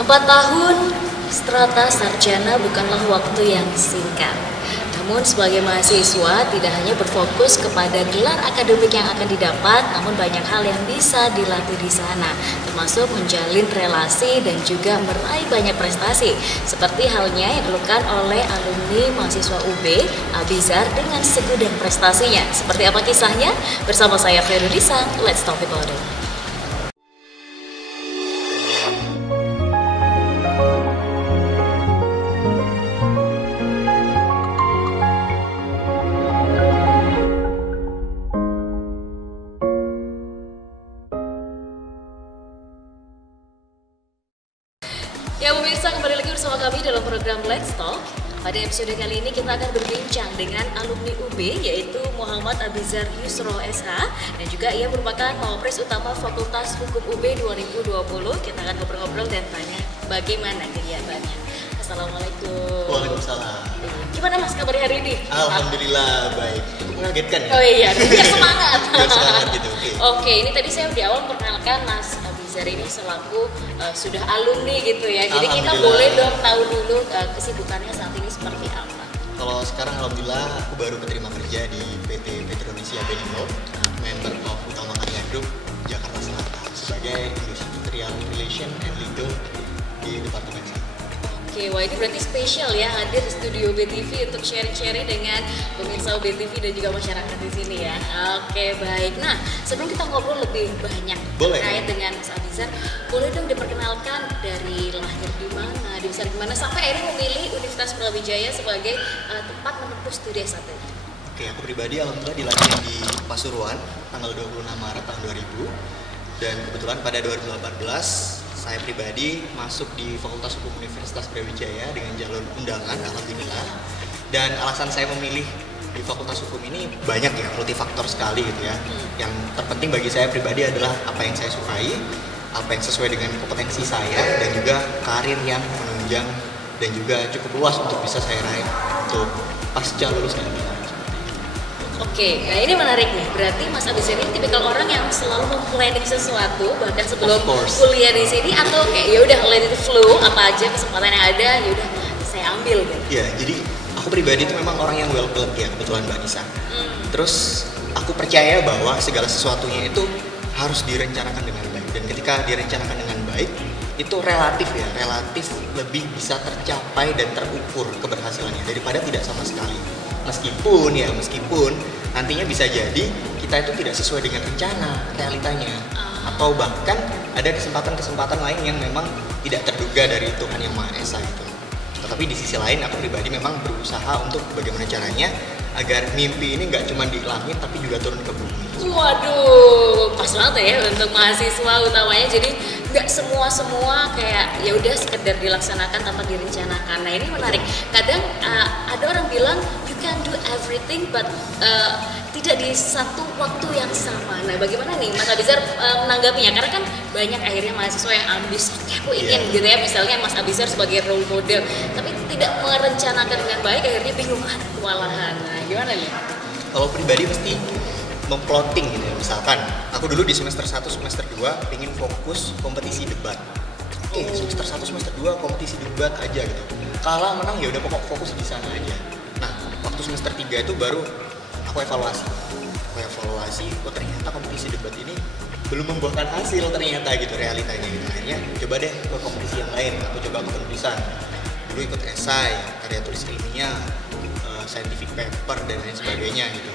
4 tahun strata sarjana bukanlah waktu yang singkat. Namun sebagai mahasiswa tidak hanya berfokus kepada gelar akademik yang akan didapat, namun banyak hal yang bisa dilatih di sana, termasuk menjalin relasi dan juga meraih banyak prestasi. Seperti halnya yang dilakukan oleh alumni mahasiswa UB, Abizar dengan segudang prestasinya. Seperti apa kisahnya? Bersama saya Ferudisa, let's talk about it. Ya pemirsa, kembali lagi bersama kami dalam program Let's Talk. Pada episode kali ini kita akan berbincang dengan alumni UB yaitu Muhammad Abizar Yusro SH, dan juga ia merupakan Mawapres Utama Fakultas Hukum UB 2020. Kita akan ngobrol-ngobrol dan tanya bagaimana kegiatannya. Assalamualaikum. Waalaikumsalam. Gimana Mas kabar hari ini? Alhamdulillah baik. Cukup mengagetkan ya? Oh iya, biar semangat. Biar semangat gitu, oke. Oke, ini tadi saya di awal memperkenalkan Mas Abizar ini selaku sudah alumni gitu ya. Jadi kita boleh dong tahu dulu kesibukannya saat ini seperti apa. Kalau sekarang alhamdulillah aku baru keterima kerja di PT Petronesia Benindo, member of Utama Karya Group Jakarta Selatan sebagai Industrial Relation and Legal di departemen saya. Oke, wah ini berarti spesial ya hadir di studio BTV untuk sharing-sharing dengan pemirsa BTV dan juga masyarakat di sini ya. Oke, baik. Nah, sebelum kita ngobrol lebih banyak terkait dengan Mas Abizar, boleh dong diperkenalkan dari lahir di mana, dibesar di mana, sampai akhirnya memilih Universitas Brawijaya sebagai tempat menempuh studi S1. Oke, aku pribadi alhamdulillah dilahirkan di Pasuruan tanggal 26 Maret tahun 2000, dan kebetulan pada 2018 saya pribadi masuk di Fakultas Hukum Universitas Brawijaya dengan jalur undangan, alhamdulillah. Dan alasan saya memilih di Fakultas Hukum ini banyak ya, multifaktor sekali gitu ya. Yang terpenting bagi saya pribadi adalah apa yang saya sukai, apa yang sesuai dengan kompetensi saya, dan juga karir yang menunjang dan juga cukup luas untuk bisa saya raih untuk pasca lulus nanti. Oke, nah ini menarik nih. Berarti Mas Abizar ini tipikal orang yang selalu memplanning sesuatu bahkan sebelum kuliah di sini, atau kayak ya udah let it flow, apa aja kesempatan yang ada ya udah saya ambil gitu. Iya, jadi aku pribadi itu memang orang yang well planned ya, kebetulan Mbak Nisa. Terus aku percaya bahwa segala sesuatunya itu harus direncanakan dengan baik, dan ketika direncanakan dengan baik itu relatif lebih bisa tercapai dan terukur keberhasilannya daripada tidak sama sekali. Meskipun nantinya bisa jadi kita itu tidak sesuai dengan rencana realitanya, atau bahkan ada kesempatan-kesempatan lain yang memang tidak terduga dari Tuhan Yang Maha Esa itu. Tetapi di sisi lain aku pribadi memang berusaha untuk bagaimana caranya agar mimpi ini nggak cuma di langit tapi juga turun ke bumi. Waduh, pas banget ya untuk mahasiswa utamanya. Jadi nggak semua kayak ya udah sekedar dilaksanakan tanpa direncanakan. Nah ini menarik. Kadang ada orang bilang you can do everything but tidak di satu waktu yang sama. Nah bagaimana nih Mas Abizar menanggapinya? Karena kan banyak akhirnya mahasiswa yang ambis, aku ingin gitu ya, misalnya Mas Abizar sebagai role model, tapi tidak merencanakan dengan baik, akhirnya bingung, kewalahan. Nah gimana nih? Kalau pribadi mesti memplotting gitu ya. Misalkan aku dulu di semester 1, semester 2 ingin fokus kompetisi debat. Oke, semester 1, semester 2 kompetisi debat aja gitu. Kalah menang ya udah pokok fokus di sana aja. Nah, waktu semester 3 itu baru aku evaluasi. Oh ternyata kompetisi debat ini belum membuahkan hasil ternyata gitu realitanya gitu. Akhirnya coba deh ke kompetisi yang lain. Aku coba ke penulisan. Dulu ikut esai, karya tulis ilmiah, scientific paper dan lain sebagainya gitu.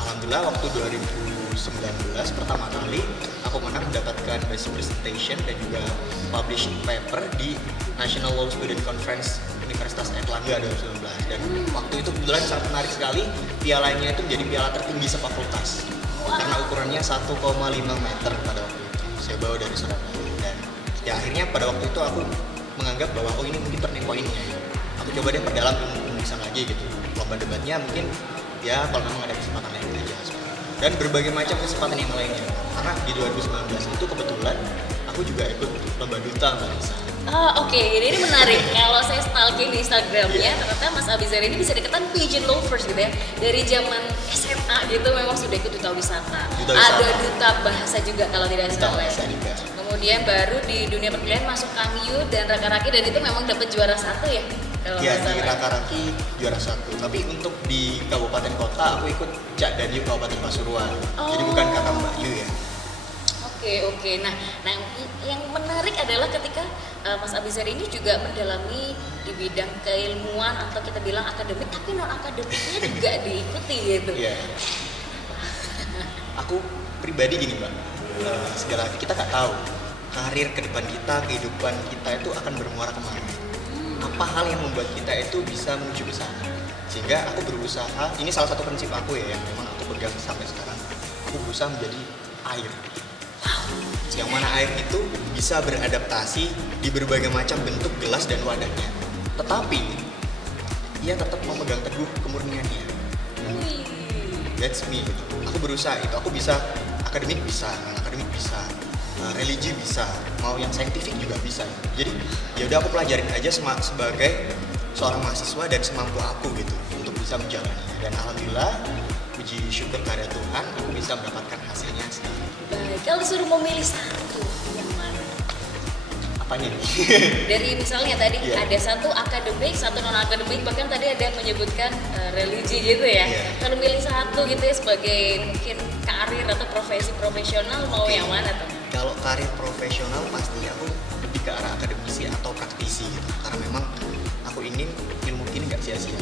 Alhamdulillah waktu 2019 pertama kali aku menang mendapatkan best presentation dan juga publishing paper di National Law Student Conference Universitas Airlangga 2019, dan waktu itu kebetulan sangat menarik sekali. Pialanya itu menjadi piala tertinggi sefakultas karena ukurannya 1,5 meter pada waktu itu. Saya bawa dari Surabaya, dan ya akhirnya pada waktu itu aku menganggap bahwa oh ini mungkin turning point-nya. Aku coba deh perdalam penulisan lagi gitu. Lomba debatnya mungkin ya kalau memang ada kesempatan lain aja, dan berbagai macam kesempatan yang lainnya. Karena di 2019 itu kebetulan aku juga ikut lomba duta Mbak Nisa. Oke, ini menarik. Kalau saya stalking di Instagramnya, ternyata Mas Abizar ini bisa dikatakan pigeon lovers gitu ya. Dari zaman SMA gitu memang sudah ikut duta wisata. Ada duta bahasa juga kalau tidak salah. kemudian baru di dunia perkuliahan masuk Kangyu dan Raka-Raki, dan itu memang dapat juara 1 ya? Ya, di Raka-Raki juara 1. Tapi untuk di kabupaten kota aku ikut Cak Danyu Kabupaten Pasuruan. Jadi bukan kakak Mbak Yu ya. Oke. Nah, yang menarik adalah ketika Mas Abizar ini juga mendalami di bidang keilmuan atau kita bilang akademik, tapi non akademiknya juga diikuti gitu. Iya. Aku pribadi gini Mbak, segala kita nggak tahu karir ke depan kita, kehidupan kita itu akan bermuara kemana. Apa hal yang membuat kita itu bisa menuju ke sana. Sehingga aku berusaha, ini salah satu prinsip aku ya yang memang aku pegang sampai sekarang. Aku berusaha menjadi air. Yang mana air itu bisa beradaptasi di berbagai macam bentuk gelas dan wadahnya. Tetapi ia tetap memegang teguh kemurniannya. That's me gitu. Aku berusaha itu. Aku bisa akademik bisa, non-akademik bisa, religi bisa, mau yang saintifik juga bisa. Jadi ya udah aku pelajarin aja sebagai seorang mahasiswa dan semampu aku gitu untuk bisa menjalaninya. Dan alhamdulillah, puji syukur kepada Tuhan, aku bisa mendapatkan hasilnya sekarang. Baik, kalau disuruh memilih satu, yang mana? Apanya nih? Dari misalnya tadi Yeah. ada satu akademik, satu non akademik, bahkan tadi ada menyebutkan religi gitu ya. Yeah. Kalau milih satu gitu ya sebagai mungkin karir atau profesi profesional, mau Oke. yang mana tuh? Kalau karir profesional pasti aku lebih ke arah akademisi atau praktisi gitu. Karena memang aku ingin ilmu ini nggak sia-sia.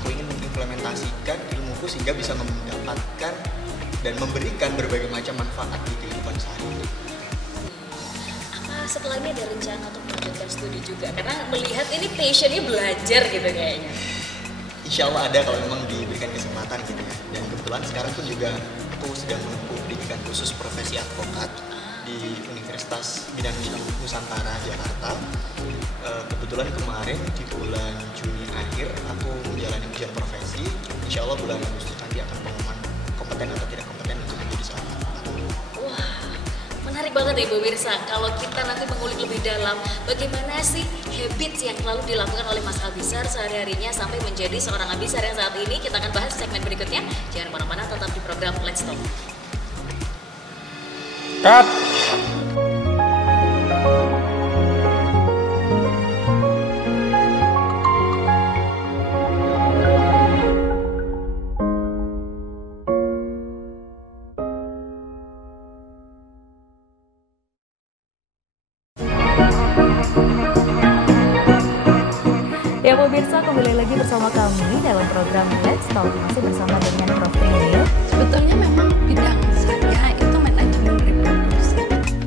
Aku ingin mengimplementasikan ilmuku sehingga bisa mendapatkan dan memberikan berbagai macam manfaat di kehidupan sehari-hari. Apa setelah ini ada rencana untuk melanjutkan studi juga? Karena melihat ini passionnya belajar gitu kayaknya. Insya Allah ada kalau memang diberikan kesempatan gitu ya. Dan kebetulan sekarang pun juga aku sedang menempuh pendidikan khusus profesi advokat di Universitas Bidang Nusantara Jakarta. Kebetulan kemarin di bulan Juni akhir aku menjalani ujian profesi. Insya Allah bulan Agustus nanti akan pengumuman kompeten atau tidak kompeten untuk menjadi seorang advokat. Wah, menarik banget ya Ibu Mirsa. Kalau kita nanti mengulik lebih dalam, bagaimana sih habits yang selalu dilakukan oleh Mas Abizar sehari-harinya sampai menjadi seorang Abizar yang saat ini, kita akan bahas segmen berikutnya. Jangan kemana-mana, tetap di program Let's Talk. Cut. Ya pemirsa, kembali lagi bersama kami dalam program Let's Talk, masih bersama dengan Prof. Emil. Sebetulnya memang bidang saya itu manajemen reproduksi.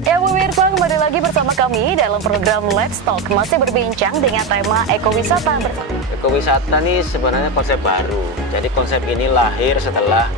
Ya pemirsa, kembali lagi bersama kami dalam program Let's Talk, masih berbincang dengan tema ekowisata bersama. Ekowisata nih sebenarnya konsep baru. Jadi konsep ini lahir setelah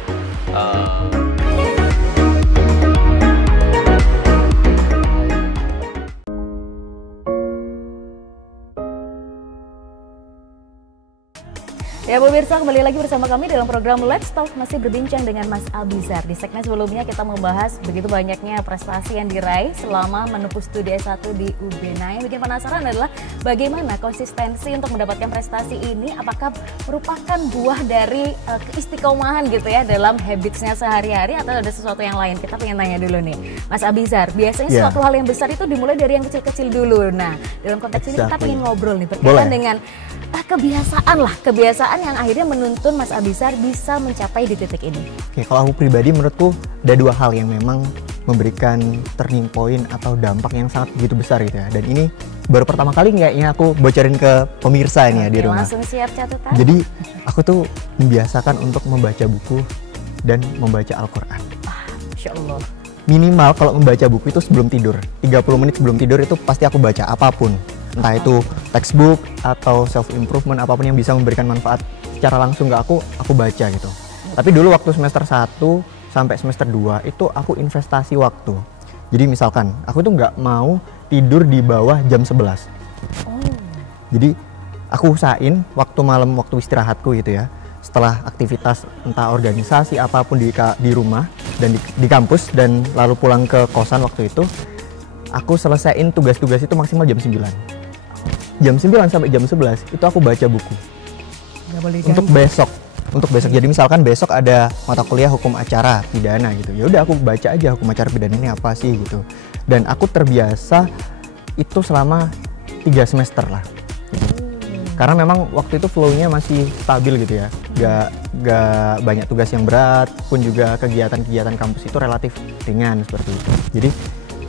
Ya pemirsa, kembali lagi bersama kami dalam program Let's Talk, masih berbincang dengan Mas Abizar. Di segmen sebelumnya kita membahas begitu banyaknya prestasi yang diraih selama menempuh studi S1 di UB. Nah, yang bikin penasaran adalah bagaimana konsistensi untuk mendapatkan prestasi ini, apakah merupakan buah dari keistiqomahan gitu ya dalam habitsnya sehari-hari atau ada sesuatu yang lain. Kita pengen tanya dulu nih, Mas Abizar, biasanya suatu hal yang besar itu dimulai dari yang kecil-kecil dulu. Nah, dalam konteks ini kita pengen ngobrol nih berkaitan dengan kebiasaan yang akhirnya menuntun Mas Abizar bisa mencapai di titik ini. Oke, kalau aku pribadi menurutku ada dua hal yang memang memberikan turning point atau dampak yang sangat begitu besar gitu ya. Dan ini baru pertama kali kayaknya aku bocorin ke pemirsa ini ya di rumah. Langsung siap catatan. Jadi aku tuh membiasakan untuk membaca buku dan membaca Al-Quran. Masya Allah. Minimal kalau membaca buku itu sebelum tidur, 30 menit sebelum tidur itu pasti aku baca apapun. Entah itu textbook atau self improvement, apapun yang bisa memberikan manfaat secara langsung ke aku baca gitu. Tapi dulu waktu semester 1 sampai semester 2 itu aku investasi waktu. Jadi misalkan aku tuh nggak mau tidur di bawah jam 11. Jadi aku usahain waktu malam, waktu istirahatku gitu ya, setelah aktivitas entah organisasi apapun di rumah dan di kampus dan lalu pulang ke kosan waktu itu, aku selesaiin tugas-tugas itu maksimal jam 9. Jam 9 sampai jam 11 itu aku baca buku. Untuk besok. untuk besok. Jadi misalkan besok ada mata kuliah hukum acara pidana gitu, ya udah aku baca aja hukum acara pidana ini apa sih gitu. Dan aku terbiasa itu selama 3 semester lah gitu. Karena memang waktu itu flow-nya masih stabil gitu ya, gak banyak tugas yang berat, pun juga kegiatan-kegiatan kampus itu relatif ringan seperti itu. Jadi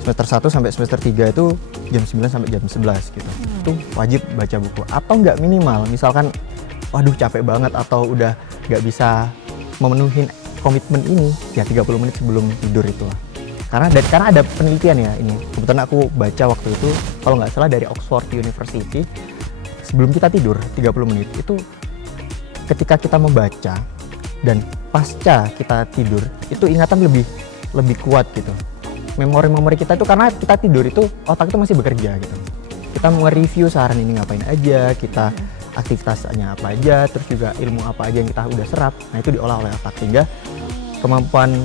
semester 1 sampai semester 3 itu jam 9 sampai jam 11 gitu. Itu wajib baca buku. Atau nggak minimal, misalkan waduh capek banget atau udah nggak bisa memenuhi komitmen ini, ya 30 menit sebelum tidur itu lah. Karena ada penelitian ya ini. Kebetulan aku baca waktu itu, kalau nggak salah dari Oxford University, sebelum kita tidur 30 menit itu ketika kita membaca dan pasca kita tidur itu ingatan lebih kuat gitu. Memori kita itu karena kita tidur itu otak itu masih bekerja gitu. Kita nge-review seharian ini ngapain aja, kita aktivitasnya apa aja, terus juga ilmu apa aja yang kita udah serap. Nah itu diolah oleh otak sehingga kemampuan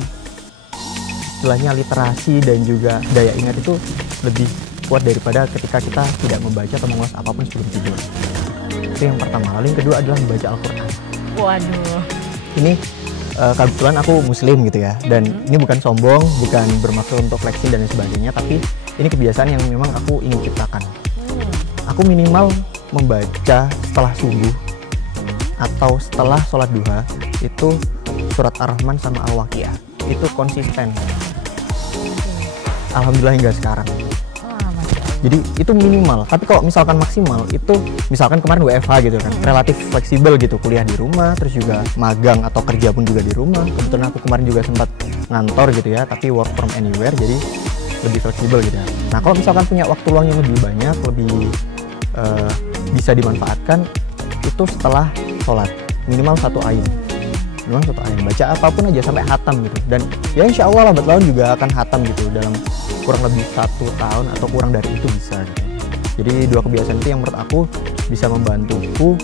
istilahnya literasi dan juga daya ingat itu lebih kuat daripada ketika kita tidak membaca atau mengulas apapun sebelum tidur. Itu yang pertama. Lalu yang kedua adalah membaca Al-Quran. Waduh. Ini kebetulan aku muslim gitu ya, dan ini bukan sombong, bukan bermaksud untuk flexing dan sebagainya, tapi ini kebiasaan yang memang aku ingin ciptakan. Aku minimal membaca setelah subuh atau setelah sholat duha itu surat Ar-Rahman sama Al-Waqiah. Itu konsisten. Alhamdulillah hingga sekarang. Jadi itu minimal, tapi kalau misalkan maksimal itu misalkan kemarin WFH gitu kan, relatif fleksibel gitu, kuliah di rumah, terus juga magang atau kerja pun juga di rumah. Kebetulan aku kemarin juga sempat ngantor gitu ya, tapi work from anywhere, jadi lebih fleksibel gitu ya. Nah kalau misalkan punya waktu luang yang lebih banyak, lebih bisa dimanfaatkan, itu setelah sholat, minimal 1 ayat. Minimal 1 ayat, baca apapun aja sampai hatam gitu. Dan ya insya Allah lambat laun juga akan hatam gitu dalam kurang lebih 1 tahun atau kurang dari itu bisa gitu. Jadi 2 kebiasaan itu yang menurut aku bisa membantuku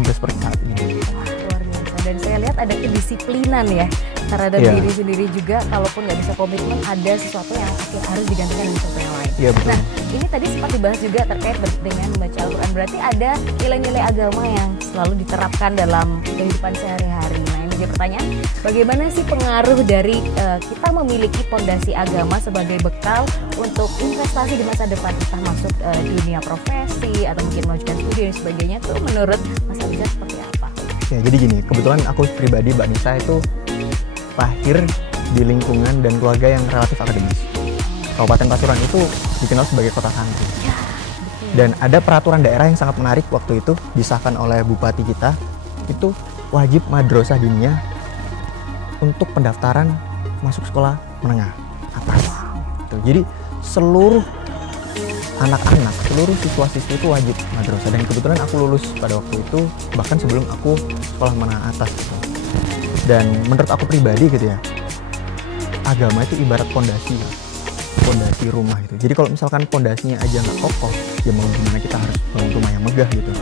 hingga seperti saat ini. Wah, luar biasa. Dan saya lihat ada kedisiplinan ya terhadap diri sendiri juga. Kalaupun nggak bisa komitmen, ada sesuatu yang harus digantikan dengan sesuatu yang lain. Iya betul. Nah ini tadi sempat dibahas juga terkait dengan membaca Al-Quran. Berarti ada nilai-nilai agama yang selalu diterapkan dalam kehidupan sehari-hari. Nah ini jadi pertanyaan, bagaimana sih pengaruh dari kita memiliki fondasi agama sebagai bekal untuk investasi di masa depan, entah masuk dunia profesi atau mungkin melanjutkan studi dan sebagainya, tuh menurut Mas Abizar seperti apa? Ya jadi gini, kebetulan aku pribadi Mbak Nisa itu lahir di lingkungan dan keluarga yang relatif akademis. Kabupaten Pasuruan itu dikenal sebagai kota santri. Dan ada peraturan daerah yang sangat menarik waktu itu disahkan oleh bupati kita, itu wajib madrasah diniyah untuk pendaftaran masuk sekolah menengah atas. Jadi seluruh anak-anak, seluruh siswa-siswi itu wajib madrasah, dan kebetulan aku lulus pada waktu itu bahkan sebelum aku sekolah menengah atas gitu. Dan menurut aku pribadi gitu ya, agama itu ibarat fondasi rumah gitu. Jadi kalau misalkan fondasinya aja nggak kokoh, ya mau gimana kita harus bangun rumah yang megah gitu.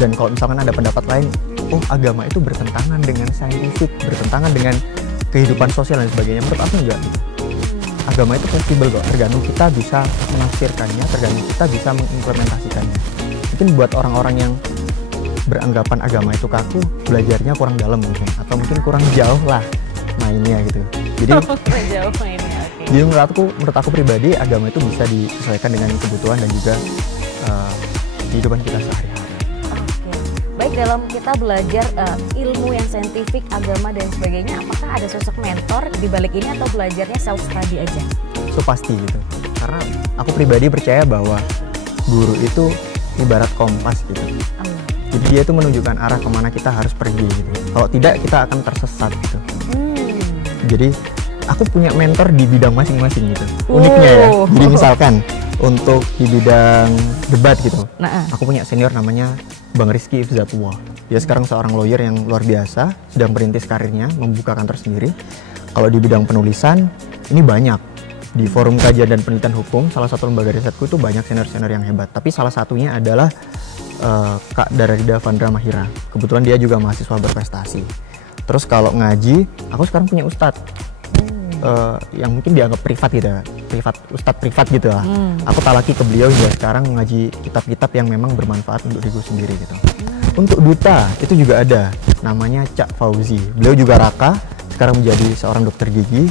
Dan kalau misalkan ada pendapat lain, oh agama itu bertentangan dengan saintifik, bertentangan dengan kehidupan sosial dan sebagainya, menurut aku enggak gitu. Agama itu fleksibel kok, tergantung kita bisa menafsirkannya, tergantung kita bisa mengimplementasikannya. Mungkin buat orang-orang yang beranggapan agama itu kaku, belajarnya kurang dalam mungkin, atau mungkin kurang jauh lah mainnya gitu. Jadi Jauh mainnya, oke. Jadi menurut aku pribadi, agama itu bisa disesuaikan dengan kebutuhan dan juga kehidupan kita sehari-hari. Oke. Baik, dalam kita belajar ilmu yang saintifik, agama dan sebagainya, apakah ada sosok mentor di balik ini atau belajarnya self study aja? So pasti gitu. Karena aku pribadi percaya bahwa guru itu ibarat kompas gitu. Jadi dia itu menunjukkan arah kemana kita harus pergi gitu. Kalau tidak, kita akan tersesat gitu. Jadi aku punya mentor di bidang masing-masing gitu. Uniknya ya. Jadi misalkan untuk di bidang debat gitu, aku punya senior namanya Bang Rizky Ifzatullah. Dia sekarang seorang lawyer yang luar biasa, sedang merintis karirnya, membuka kantor sendiri. Kalau di bidang penulisan, ini banyak. Di Forum Kajian dan Penelitian Hukum, salah satu lembaga risetku itu banyak senior-senior yang hebat. Tapi salah satunya adalah Kak Dararida Vandra Mahira. Kebetulan dia juga mahasiswa berprestasi. Terus kalau ngaji, aku sekarang punya ustadz yang mungkin dianggap privat gitu ya, ustadz privat gitu lah. Aku talaki ke beliau hingga sekarang ngaji kitab-kitab yang memang bermanfaat untuk diriku sendiri gitu. Untuk duta itu juga ada, namanya Cak Fauzi. Beliau juga raka, sekarang menjadi seorang dokter gigi,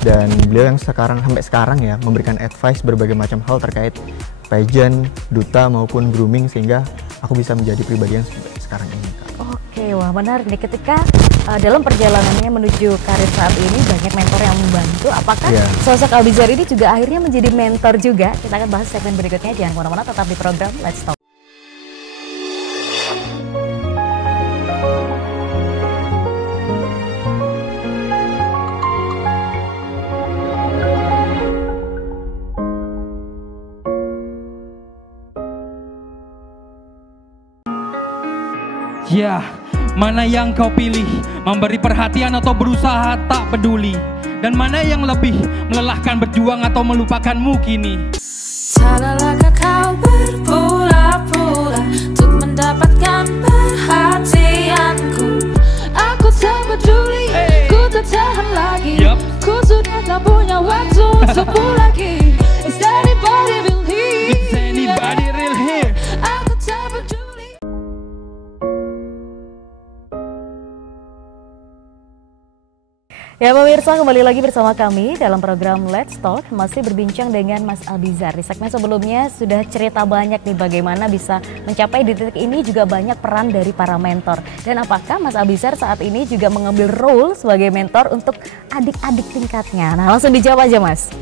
dan beliau yang sampai sekarang ya memberikan advice berbagai macam hal terkait pageant, duta maupun grooming, sehingga aku bisa menjadi pribadi yang sekarang ini, Kak. Oke, wah menarik nih ketika dalam perjalanannya menuju karir saat ini banyak mentor yang membantu. Apakah sosok Abizar ini juga akhirnya menjadi mentor juga? Kita akan bahas segmen berikutnya. Jangan kemana-mana, tetap di program Let's Talk. Ya, mana yang kau pilih? Memberi perhatian atau berusaha tak peduli? Dan mana yang lebih melelahkan, berjuang atau melupakanmu kini? Salahkah kau berpura-pura untuk mendapatkan perhatianku? Aku tak peduli, ku tak tahan lagi. Ku sudah tak punya waktu untukmu lagi. Is anybody real here? Is anybody real here? Aku tak peduli. Ya pemirsa, kembali lagi bersama kami dalam program Let's Talk, masih berbincang dengan Mas Abizar. Di segmen sebelumnya sudah cerita banyak nih bagaimana bisa mencapai di titik ini, juga banyak peran dari para mentor. Dan apakah Mas Abizar saat ini juga mengambil role sebagai mentor untuk adik-adik tingkatnya? Nah langsung dijawab aja Mas.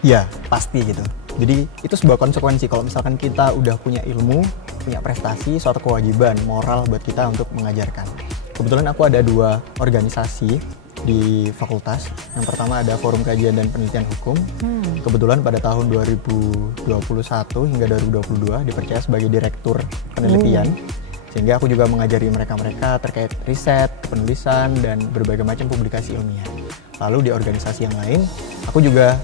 Ya pasti gitu. Jadi itu sebuah konsekuensi kalau misalkan kita udah punya ilmu, punya prestasi, suatu kewajiban moral buat kita untuk mengajarkan. Kebetulan aku ada 2 organisasi di fakultas. Yang pertama ada Forum Kajian dan Penelitian Hukum. Kebetulan pada tahun 2021 hingga 2022 dipercaya sebagai direktur penelitian. Sehingga aku juga mengajari mereka-mereka terkait riset, penulisan, dan berbagai macam publikasi ilmiah. Lalu di organisasi yang lain, aku juga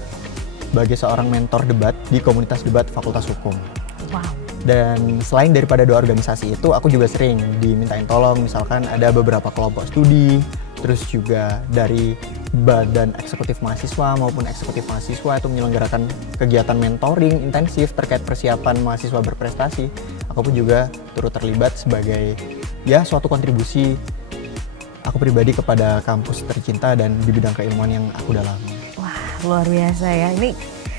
sebagai seorang mentor debat di komunitas debat Fakultas Hukum. Wow. Dan selain daripada 2 organisasi itu, aku juga sering dimintain tolong, misalkan ada beberapa kelompok studi, terus juga dari badan eksekutif mahasiswa maupun eksekutif mahasiswa itu menyelenggarakan kegiatan mentoring intensif terkait persiapan mahasiswa berprestasi. Aku pun juga turut terlibat sebagai ya suatu kontribusi aku pribadi kepada kampus tercinta dan di bidang keilmuan yang aku dalami. Wah luar biasa ya, ini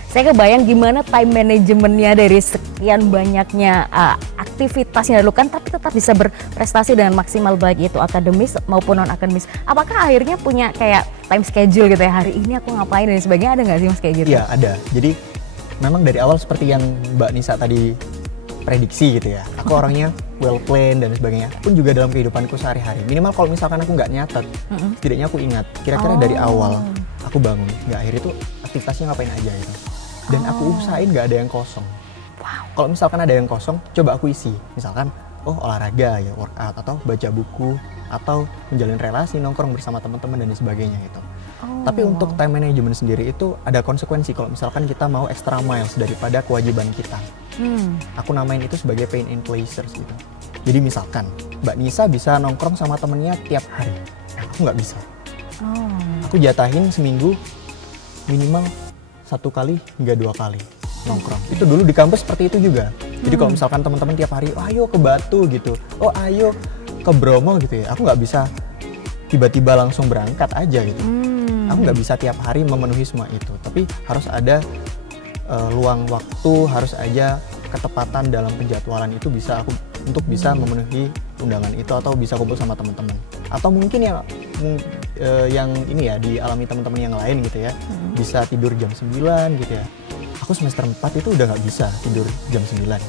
saya kebayang gimana time manajemennya dari sekian banyaknya aktivitas yang dilakukan tapi tetap bisa berprestasi dengan maksimal, baik itu akademis maupun non akademis. Apakah akhirnya punya kayak time schedule gitu ya, hari ini aku ngapain dan sebagainya, ada nggak sih Mas kayak gitu? Iya ada, jadi memang dari awal seperti yang Mbak Nisa tadi prediksi gitu ya, aku orangnya well planned dan sebagainya, pun juga dalam kehidupanku sehari-hari. Minimal kalau misalkan aku nggak nyatet, setidaknya aku ingat kira-kira dari awal aku bangun, nggak akhir itu aktivitasnya ngapain aja gitu. Dan aku usahain nggak ada yang kosong. Kalau misalkan ada yang kosong, coba aku isi. Misalkan, olahraga ya, workout, atau baca buku, atau menjalin relasi, nongkrong bersama teman-teman dan sebagainya gitu. Tapi untuk time management sendiri itu ada konsekuensi kalau misalkan kita mau extra miles daripada kewajiban kita. Aku namain itu sebagai pain and pleasures gitu. Jadi misalkan Mbak Nisa bisa nongkrong sama temennya tiap hari, aku nggak bisa. Aku jatahin seminggu minimal 1 kali hingga 2 kali nongkrong. Itu dulu di kampus seperti itu juga. Jadi kalau misalkan teman-teman tiap hari, ayo ke Batu gitu, ayo ke Bromo gitu ya, aku nggak bisa tiba-tiba langsung berangkat aja gitu. Aku nggak bisa tiap hari memenuhi semua itu. Tapi harus ada luang waktu, harus aja ketepatan dalam penjadwalan itu bisa aku untuk bisa memenuhi undangan itu atau bisa kumpul sama teman-teman. Atau mungkin yang ini ya dialami teman-teman yang lain gitu ya, bisa tidur jam 9 gitu ya. Aku semester 4 itu udah nggak bisa tidur jam 9,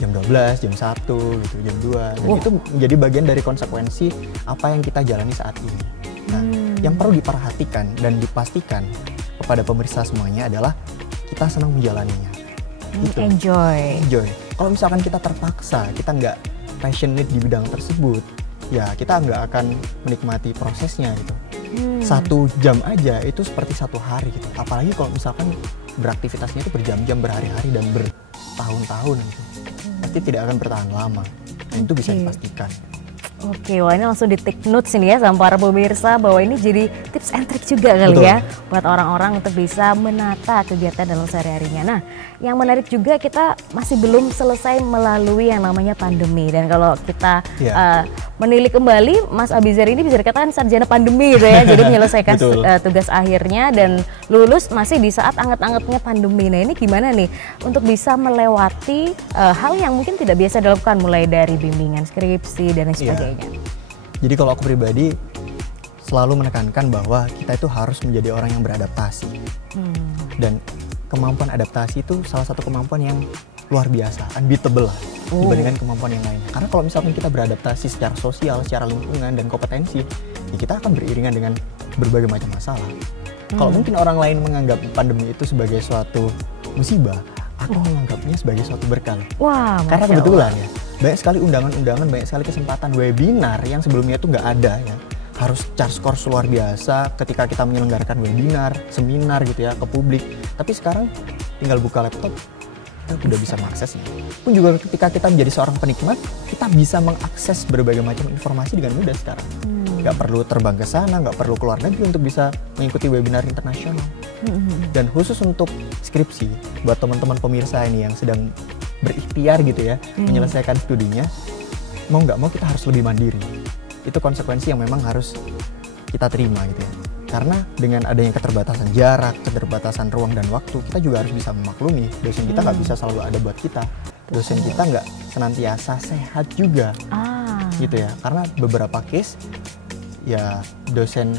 jam 12, jam 1 gitu, jam 2. Dan itu menjadi bagian dari konsekuensi apa yang kita jalani saat ini. Nah, yang perlu diperhatikan dan dipastikan kepada pemirsa semuanya adalah kita senang menjalaninya. Enjoy. Kalau misalkan kita terpaksa, kita nggak passionate di bidang tersebut, ya kita nggak akan menikmati prosesnya gitu. 1 jam aja itu seperti 1 hari gitu. Apalagi kalau misalkan beraktivitasnya itu berjam-jam, berhari-hari dan bertahun-tahun gitu. Pasti tidak akan bertahan lama. Dan itu bisa dipastikan. Oke, wah ini langsung di take notes ini ya sama para pemirsa bahwa ini jadi tips and trick juga kali Betul. ya buat orang-orang untuk bisa menata kegiatan dalam sehari-harinya. Nah, yang menarik juga kita masih belum selesai melalui yang namanya pandemi, dan kalau kita menilik kembali, Mas Abizar ini bisa dikatakan sarjana pandemi gitu ya, jadi menyelesaikan tugas akhirnya dan lulus masih di saat anget-angetnya pandemi. Nah ini gimana nih untuk bisa melewati hal yang mungkin tidak biasa dilakukan, mulai dari bimbingan skripsi dan lain sebagainya. Jadi kalau aku pribadi selalu menekankan bahwa kita itu harus menjadi orang yang beradaptasi. Dan kemampuan adaptasi itu salah satu kemampuan yang luar biasa, unbeatable lah dibandingkan kemampuan yang lainnya. Karena kalau misalkan kita beradaptasi secara sosial, secara lingkungan dan kompetensi, ya kita akan beriringan dengan berbagai macam masalah. Kalau mungkin orang lain menganggap pandemi itu sebagai suatu musibah, aku menganggapnya sebagai suatu berkah. Wah, karena kebetulan ya, banyak sekali undangan-undangan, banyak sekali kesempatan webinar yang sebelumnya itu nggak ada ya. Harus charge course luar biasa ketika kita menyelenggarakan webinar, seminar gitu ya ke publik. Tapi sekarang tinggal buka laptop, kita udah bisa mengaksesnya. Pun juga ketika kita menjadi seorang penikmat, kita bisa mengakses berbagai macam informasi dengan mudah sekarang. Nggak perlu terbang ke sana, nggak perlu keluar negeri untuk bisa mengikuti webinar internasional. Dan khusus untuk skripsi, buat teman-teman pemirsa ini yang sedang berikhtiar gitu ya, menyelesaikan studinya, mau nggak mau kita harus lebih mandiri. Itu konsekuensi yang memang harus kita terima gitu ya. Karena dengan adanya keterbatasan jarak, keterbatasan ruang dan waktu, kita juga harus bisa memaklumi dosen kita nggak bisa selalu ada buat kita. Dosen kita nggak senantiasa sehat juga, gitu ya. Karena beberapa case, ya dosen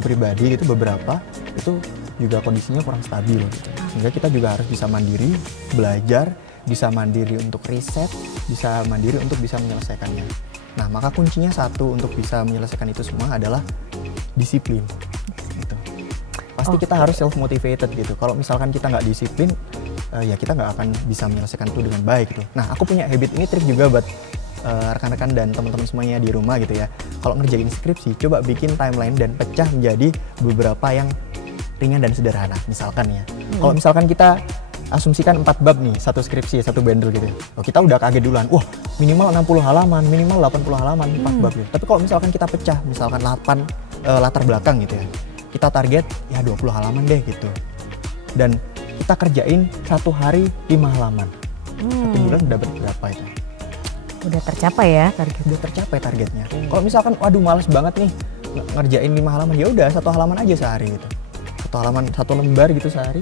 pribadi itu beberapa itu juga kondisinya kurang stabil gitu. Sehingga kita juga harus bisa mandiri, belajar, bisa mandiri untuk riset, bisa mandiri untuk bisa menyelesaikannya. Nah, maka kuncinya satu untuk bisa menyelesaikan itu semua adalah disiplin. Gitu. Pasti kita harus self-motivated gitu. Kalau misalkan kita nggak disiplin, ya kita nggak akan bisa menyelesaikan itu dengan baik gitu. Nah, aku punya habit ini, trik juga buat rekan-rekan dan teman-teman semuanya di rumah gitu ya. Kalau ngerjain skripsi, coba bikin timeline dan pecah menjadi beberapa yang ringan dan sederhana. Misalkan ya, kalau misalkan kita asumsikan 4 bab nih, satu skripsi, satu bundle gitu. Oh, kita udah kaget duluan. Wah, minimal 60 halaman, minimal 80 halaman, 4 bab gitu. Tapi kalau misalkan kita pecah, misalkan 8 latar belakang gitu ya. Kita target ya 20 halaman deh gitu. Dan kita kerjain 1 hari 5 halaman. 1 bulan udah berapa itu? Udah tercapai ya target. Udah tercapai targetnya. Kalau misalkan waduh males banget nih ngerjain 5 halaman, ya udah 1 halaman aja sehari gitu. 1 halaman, 1 lembar gitu sehari.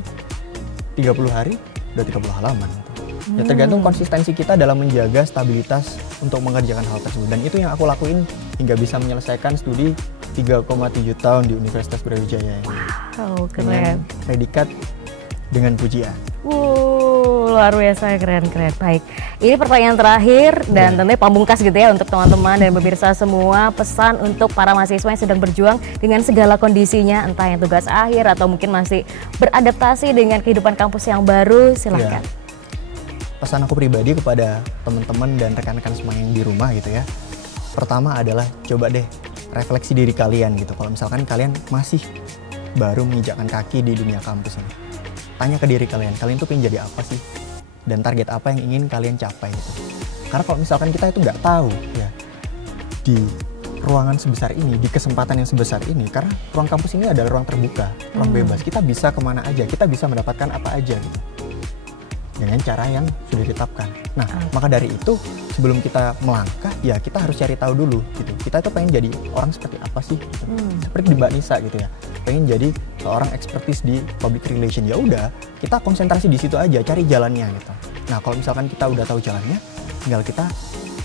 30 hari udah 30 halaman. Ya tergantung konsistensi kita dalam menjaga stabilitas untuk mengerjakan hal tersebut. Dan itu yang aku lakuin hingga bisa menyelesaikan studi 3,7 tahun di Universitas Brawijaya. Wow, keren. Dengan predikat dengan pujian. Luar biasa, keren-keren. Baik, ini pertanyaan terakhir dan tentunya pamungkas gitu ya untuk teman-teman dan pemirsa semua. Pesan untuk para mahasiswa yang sedang berjuang dengan segala kondisinya, entah yang tugas akhir atau mungkin masih beradaptasi dengan kehidupan kampus yang baru, silahkan. Pesan aku pribadi kepada teman-teman dan rekan-rekan semua yang di rumah gitu ya. Pertama adalah coba deh refleksi diri kalian gitu. Kalau misalkan kalian masih baru menginjakkan kaki di dunia kampus ini, tanya ke diri kalian tuh pengen jadi apa sih? Dan target apa yang ingin kalian capai gitu. Karena kalau misalkan kita itu nggak tahu ya, di ruangan sebesar ini, di kesempatan yang sebesar ini, karena ruang kampus ini adalah ruang terbuka, ruang bebas, kita bisa kemana aja, kita bisa mendapatkan apa aja gitu. Dengan cara yang sudah ditetapkan. Nah, maka dari itu sebelum kita melangkah, ya kita harus cari tahu dulu gitu. Kita tuh pengen jadi orang seperti apa sih? Gitu. Seperti di Mbak Nisa gitu ya. Pengen jadi seorang expertise di public relation. Ya udah, kita konsentrasi di situ aja, cari jalannya gitu. Nah, kalau misalkan kita udah tahu jalannya, tinggal kita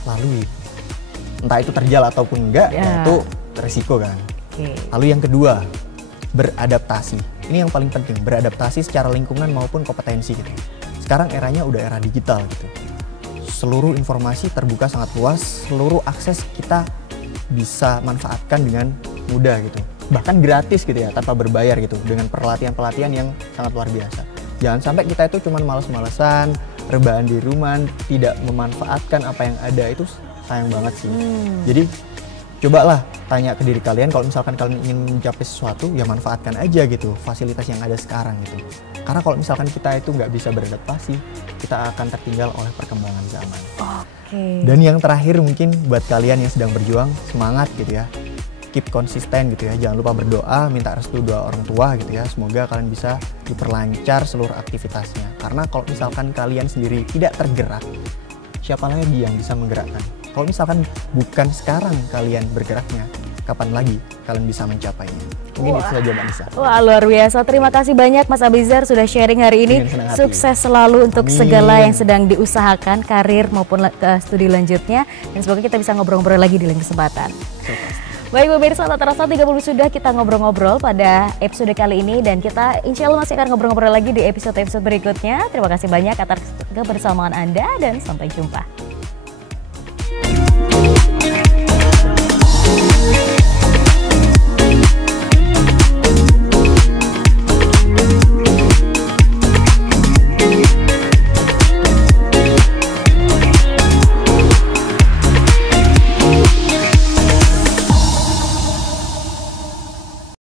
lalui. Entah itu terjal ataupun enggak, ya itu resiko kan. Lalu yang kedua, beradaptasi. Ini yang paling penting, beradaptasi secara lingkungan maupun kompetensi gitu. Sekarang eranya udah era digital gitu. Seluruh informasi terbuka sangat luas, seluruh akses kita bisa manfaatkan dengan mudah gitu. Bahkan gratis gitu ya, tanpa berbayar gitu, dengan pelatihan-pelatihan yang sangat luar biasa. Jangan sampai kita itu cuma males-malesan, rebahan di rumah, tidak memanfaatkan apa yang ada, itu sayang banget sih. Jadi cobalah tanya ke diri kalian, kalau misalkan kalian ingin mencapai sesuatu, ya manfaatkan aja gitu fasilitas yang ada sekarang gitu. Karena kalau misalkan kita itu nggak bisa beradaptasi, kita akan tertinggal oleh perkembangan zaman. Oke. Dan yang terakhir mungkin buat kalian yang sedang berjuang, semangat gitu ya. Keep konsisten gitu ya. Jangan lupa berdoa, minta restu doa orang tua gitu ya. Semoga kalian bisa diperlancar seluruh aktivitasnya. Karena kalau misalkan kalian sendiri tidak tergerak, siapa lagi yang bisa menggerakkan? Kalau misalkan bukan sekarang kalian bergeraknya, kapan lagi kalian bisa mencapainya? Mungkin itu saja Mbak Nisa. Wah, luar biasa. Terima kasih banyak Mas Abizar sudah sharing hari ini. Dengan senang hati. Sukses selalu untuk Amin. segala yang sedang diusahakan, karir maupun studi lanjutnya. Dan semoga kita bisa ngobrol-ngobrol lagi di lain kesempatan. Baik pemirsa, tak terasa 30 sudah kita ngobrol-ngobrol pada episode kali ini. Dan kita insya Allah masih akan ngobrol-ngobrol lagi di episode-episode berikutnya. Terima kasih banyak atas kebersamaan Anda dan sampai jumpa.